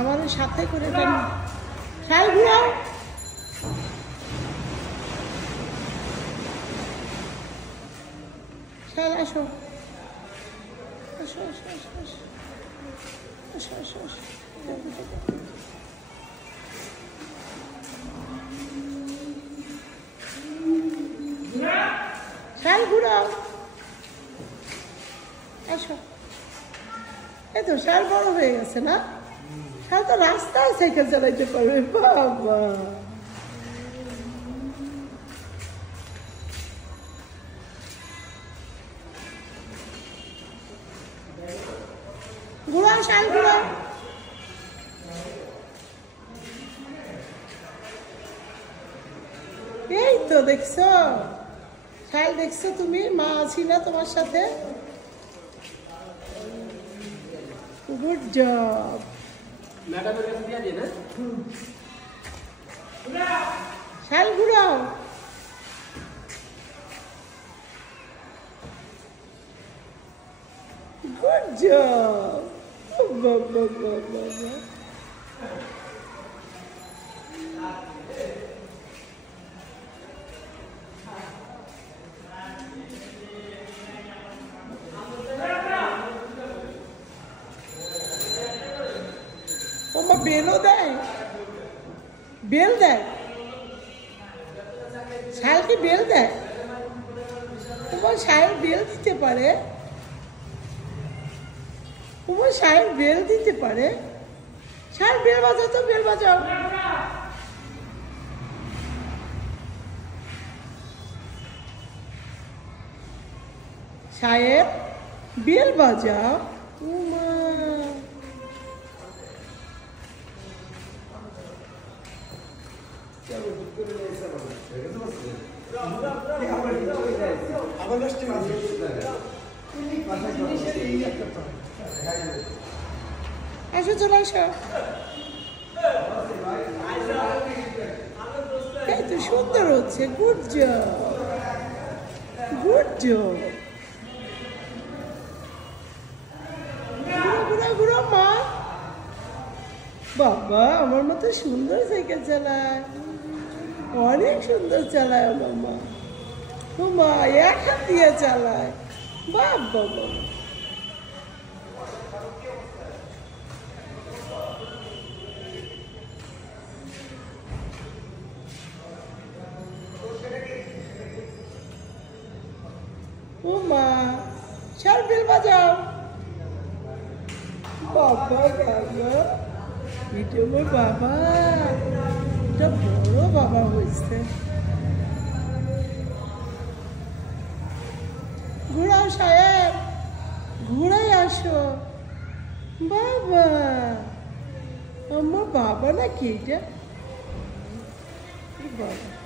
আমাদের সাথে করে দেন শাল ঘুরাও। শাল আসো আসো আসো আসো আসো আসো আসো। শাল ঘুরাও আসো। এই তো শাল বড় হয়ে গেছে না? শাল তো রাস্তায় সাইকেল চালাইতে পারবে। বাবা ঘুরাও শাল ঘুরাও। এই তো দেখছো শাল, দেখছো তুমি? মা আছি না তোমার সাথে? Good job. শাল ঘুরাও। Good job. বাবা বাবা ওমা বেলও দেয়, বেল দেয়। শাল কি বেল দেয়? তোমার শাল বেল দিতে পারে? তোমার শাল বেল দিতে পারে? শাল বেল বাজাও তো, বেল বাজাও। সাহেব বেল বাজাও। উমা আসো, চলে আসো। এই তো সুন্দর হচ্ছে। Good job, good job. ঘুরো ঘুরো মা। বাবা আমার মতো সুন্দর সাইকেল চালায়, অনেক সুন্দর চালায় আমার মা। ও মা এক হাত দিয়ে চালায়। বাবা বাবা ও মা শাল বেল বাজাও। বাবা বাবা এটা আমার বাবা, এটা বড় বাবা হয়েছে। ঘুরাও সাহেব, ঘুরাই আসো। বাবা আমার বাবা নাকি এটা? বাবা